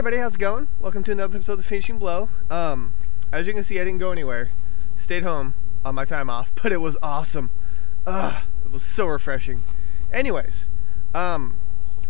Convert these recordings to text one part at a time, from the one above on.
everybody, how's it going? Welcome to another episode of Finishing Blow. As you can see, I didn't go anywhere. Stayed home on my time off, but it was awesome. It was so refreshing. Anyways, a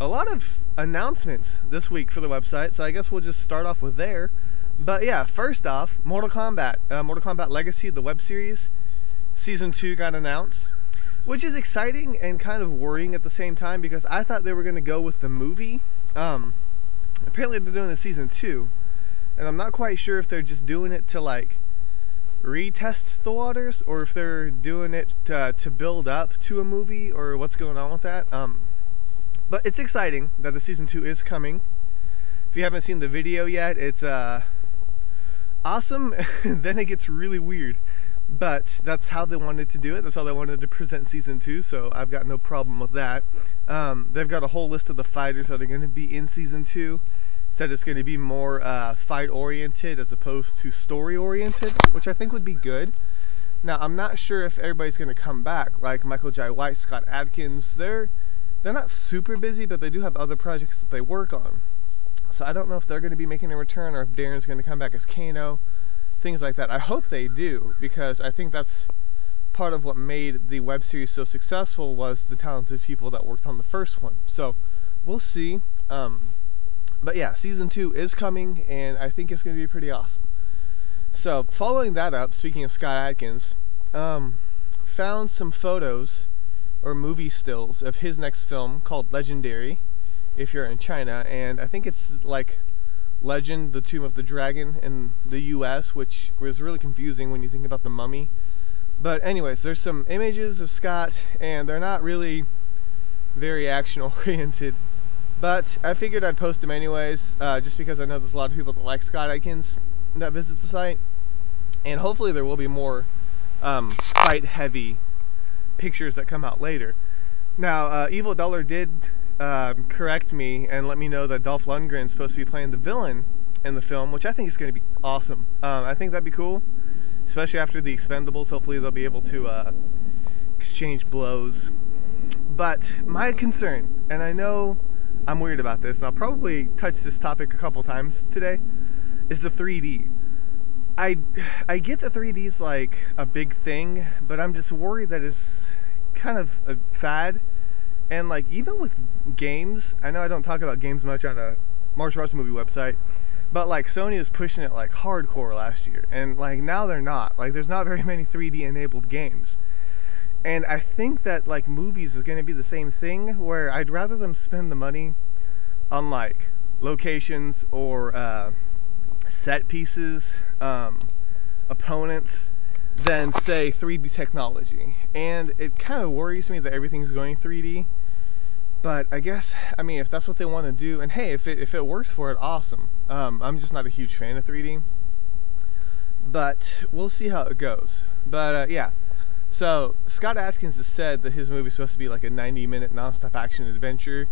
lot of announcements this week for the website, so I guess we'll just start off with there. But yeah, first off, Mortal Kombat Legacy, the web series, Season 2 got announced, which is exciting and kind of worrying at the same time because I thought they were going to go with the movie. Apparently they're doing a Season 2, and I'm not quite sure if they're just doing it to like retest the waters or if they're doing it to build up to a movie or what's going on with that. But it's exciting that the Season 2 is coming. If you haven't seen the video yet, it's awesome, and then it gets really weird. But that's how they wanted to do it. That's how they wanted to present Season 2, so I've got no problem with that. They've got a whole list of the fighters that are going to be in Season 2. Said it's going to be more fight-oriented as opposed to story-oriented, which I think would be good. Now, I'm not sure if everybody's going to come back, like Michael Jai White, Scott Adkins. They're not super busy, but they do have other projects that they work on. So I don't know if they're going to be making a return or if Darren's going to come back as Kano. Things like that. I hope they do, because I think that's part of what made the web series so successful was the talented people that worked on the first one. So we'll see. But yeah, Season 2 is coming, and I think it's going to be pretty awesome. So following that up, speaking of Scott Adkins, found some photos or movie stills of his next film called Legendary, if you're in China, and I think it's like Legend, the Tomb of the Dragon in the US, which was really confusing when you think about the Mummy. But anyways, there's some images of Scott, and they're not really very action-oriented. But I figured I'd post them anyways, just because I know there's a lot of people that like Scott Adkins that visit the site. And hopefully there will be more fight-heavy pictures that come out later. Now, Evil Dollar did correct me and let me know that Dolph Lundgren's supposed to be playing the villain in the film, which I think is going to be awesome. I think that'd be cool, especially after the Expendables. Hopefully they'll be able to exchange blows. But my concern, and I know I'm weird about this, and I'll probably touch this topic a couple times today, is the 3D. I get that 3D is like a big thing, but I'm just worried that it's kind of a fad. And like, even with games, I know I don't talk about games much on a martial arts movie website, but like Sony was pushing it like hardcore last year, and like now they're not. Like, there's not very many 3D enabled games. And I think that like movies is going to be the same thing, where I'd rather them spend the money on like locations or set pieces, opponents, than say 3D technology. And it kind of worries me that everything's going 3D. But I guess, I mean, if that's what they want to do, and hey, if it works for it, awesome. I'm just not a huge fan of 3D. But we'll see how it goes. But yeah. So Scott Adkins has said that his movie's supposed to be like a 90-minute non-stop action adventure.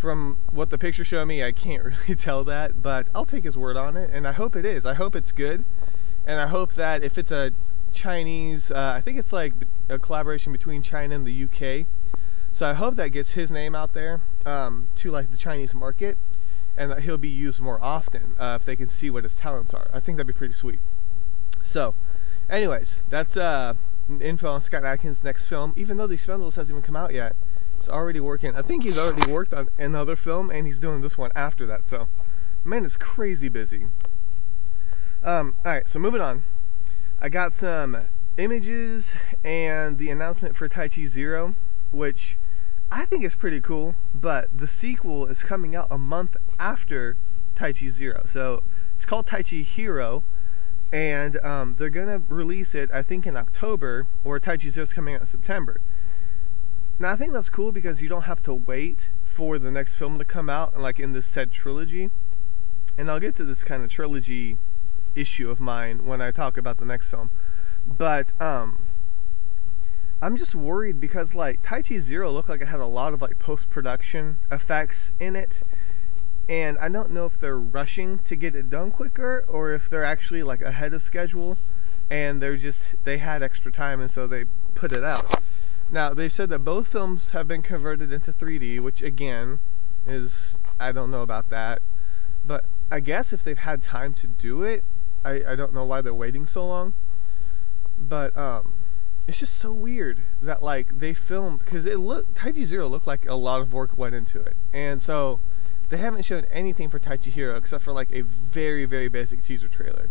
From what the pictures show me, I can't really tell that, but I'll take his word on it, and I hope it is. I hope it's good, and I hope that if it's a Chinese, I think it's like a collaboration between China and the UK, so I hope that gets his name out there to like the Chinese market, and that he'll be used more often if they can see what his talents are. I think that'd be pretty sweet. So anyways, that's info on Scott Adkins' next film. Even though The Expendables hasn't even come out yet, it's already working. I think he's already worked on another film, and he's doing this one after that, so man is crazy busy. Alright, so moving on. I got some images and the announcement for Tai Chi Zero, which I think is pretty cool, but the sequel is coming out a month after Tai Chi Zero. So it's called Tai Chi Hero, and they're gonna release it, I think, in October, or Tai Chi Zero is coming out in September. Now I think that's cool because you don't have to wait for the next film to come out, like in this said trilogy. And I'll get to this kind of trilogy issue of mine when I talk about the next film. But I'm just worried because like Tai Chi Zero looked like it had a lot of like post-production effects in it, and I don't know if they're rushing to get it done quicker or if they're actually like ahead of schedule and they had extra time and so they put it out. Now they've said that both films have been converted into 3D, which again is, I don't know about that, but I guess if they've had time to do it, I don't know why they're waiting so long. But it's just so weird that like they filmed, because Taichi Zero looked like a lot of work went into it, and so they haven't shown anything for Taichi Hero except for like a very, very basic teaser trailer.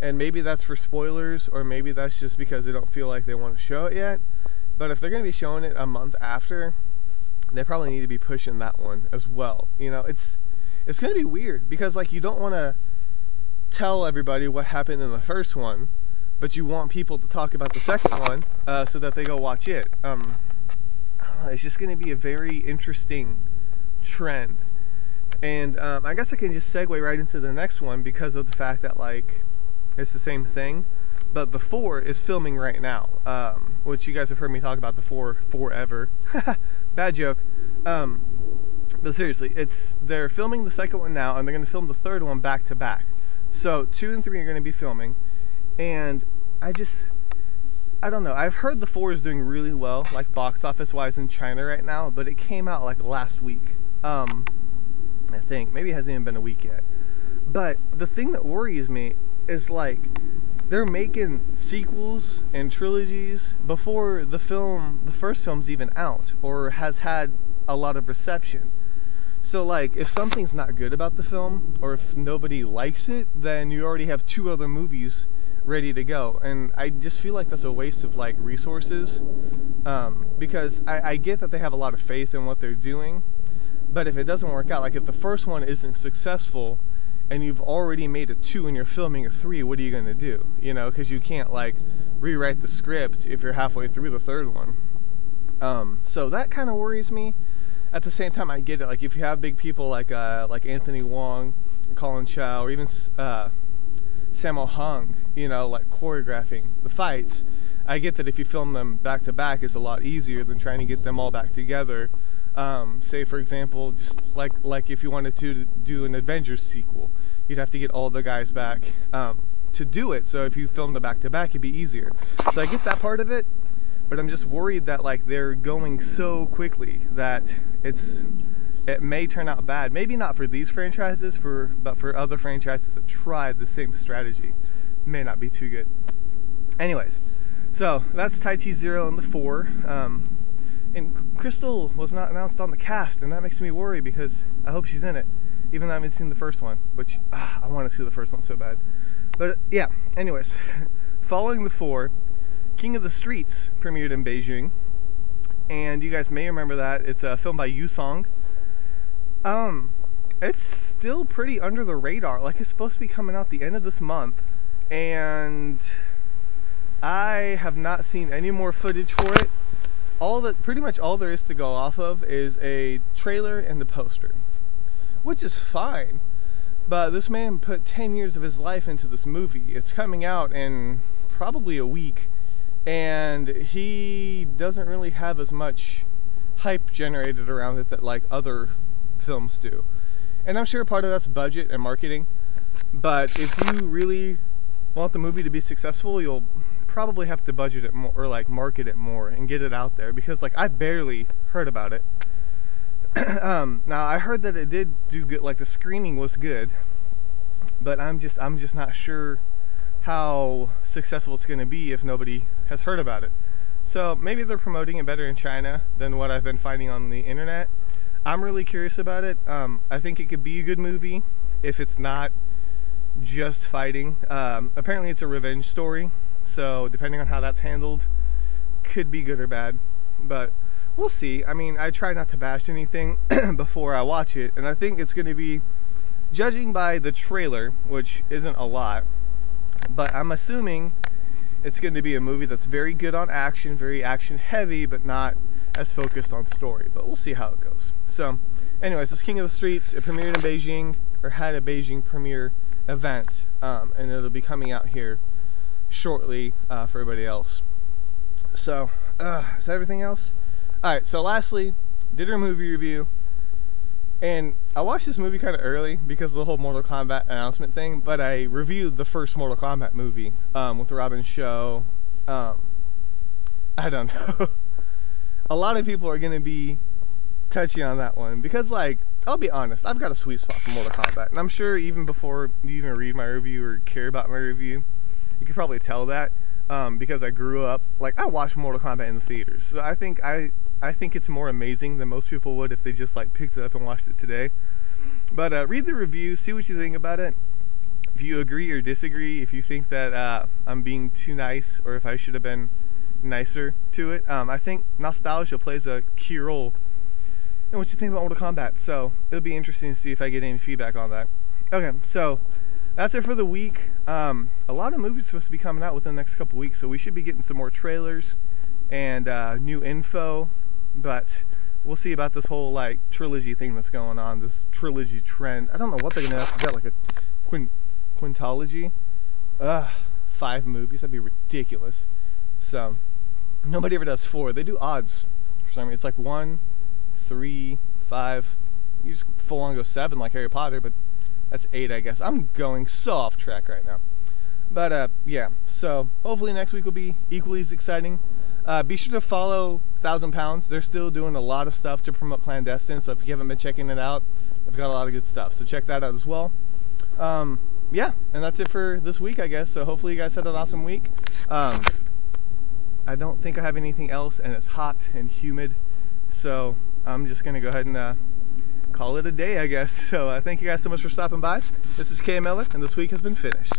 And maybe that's for spoilers, or maybe that's just because they don't feel like they want to show it yet. But if they're going to be showing it a month after, they probably need to be pushing that one as well. You know, it's going to be weird because like you don't want to tell everybody what happened in the first one, but you want people to talk about the second one so that they go watch it. I don't know, it's just going to be a very interesting trend. And I guess I can just segue right into the next one because of the fact that like it's the same thing, but the 4 is filming right now, which you guys have heard me talk about the 4 forever. Bad joke. But seriously, they're filming the second one now, and they're going to film the third one back to back. So 2 and 3 are going to be filming, and I don't know. I've heard the 4 is doing really well, like box office wise in China right now, but it came out like last week. I think maybe it hasn't even been a week yet. But the thing that worries me is like they're making sequels and trilogies before the first film's even out or has had a lot of reception. So like if something's not good about the film, or if nobody likes it, then you already have 2 other movies ready to go, and I just feel like that's a waste of like resources, because I get that they have a lot of faith in what they're doing, but if it doesn't work out, like if the first one isn't successful and you've already made a 2 and you're filming a 3, what are you going to do? You know, because you can't like rewrite the script if you're halfway through the third one. So that kind of worries me. At the same time, I get it. Like if you have big people like Anthony Wong, Colin Chow, or even Sammo Hung, you know, like choreographing the fights, I get that if you film them back to back, it's a lot easier than trying to get them all back together. Say for example, just like if you wanted to do an Avengers sequel, you'd have to get all the guys back to do it. So if you filmed them back to back, it'd be easier. So I get that part of it, but I'm just worried that like they're going so quickly that it may turn out bad. Maybe not for these franchises, but for other franchises that tried the same strategy, may not be too good. Anyways, so that's Taichi Zero and the 4. And Crystal was not announced on the cast, and that makes me worry because I hope she's in it, even though I haven't seen the first one, which I want to see the first one so bad. But yeah, anyways, following the 4, King of the Streets premiered in Beijing, and you guys may remember that. It's a film by Yu Song. It's still pretty under the radar. Like, it's supposed to be coming out the end of this month, and I have not seen any more footage for it. Pretty much all there is to go off of is a trailer and the poster, which is fine, but this man put 10 years of his life into this movie. It's coming out in probably a week, and he doesn't really have as much hype generated around it that like other films do. And I'm sure part of that's budget and marketing, but if you really want the movie to be successful, you'll probably have to budget it more, or like market it more and get it out there, because like I barely heard about it. Now I heard that it did do good, like the screening was good, but I'm just not sure how successful it's going to be if nobody has heard about it. So maybe they're promoting it better in China than what I've been finding on the internet. I'm really curious about it. I think it could be a good movie if it's not just fighting. Apparently it's a revenge story, so depending on how that's handled, could be good or bad, but we'll see. I mean, I try not to bash anything before I watch it, and I think it's going to be, judging by the trailer, which isn't a lot, but I'm assuming it's going to be a movie that's very good on action, very action heavy, but not as focused on story. But we'll see how it goes. So anyways, this King of the Streets, it premiered in Beijing, or had a Beijing premiere event, and it'll be coming out here shortly for everybody else. So is that everything else? Alright, so lastly, did a movie review, and I watched this movie kind of early because of the whole Mortal Kombat announcement thing, but I reviewed the first Mortal Kombat movie with Robin Show. I don't know. A lot of people are going to be touchy on that one because, like, I'll be honest, I've got a sweet spot for Mortal Kombat, and I'm sure even before you even read my review or care about my review, you can probably tell that, because I grew up, like, I watched Mortal Kombat in the theaters, so I think it's more amazing than most people would if they just like picked it up and watched it today. But read the review, see what you think about it. If you agree or disagree, if you think that I'm being too nice, or if I should have been nicer to it. I think nostalgia plays a key role in what you think about Mortal Kombat, so it'll be interesting to see if I get any feedback on that. Okay, so that's it for the week. A lot of movies are supposed to be coming out within the next couple weeks, so we should be getting some more trailers and new info, but we'll see about this whole like trilogy thing that's going on, this trilogy trend. I don't know what they're gonna have to get, like a quintology. 5 movies, that'd be ridiculous. So nobody ever does 4. They do odds for some reason. It's like 1, 3, 5. You just full on go 7 like Harry Potter, but that's 8, I guess. I'm going so off track right now. But yeah, so hopefully next week will be equally as exciting. Be sure to follow 1,000 Pounds. They're still doing a lot of stuff to promote Clandestine, so if you haven't been checking it out, they've got a lot of good stuff, so check that out as well. Yeah, and that's it for this week, I guess. So hopefully you guys had an awesome week. I don't think I have anything else, and it's hot and humid, so I'm just gonna go ahead and call it a day, I guess. So thank you guys so much for stopping by. This is KMLer, and this week has been finished.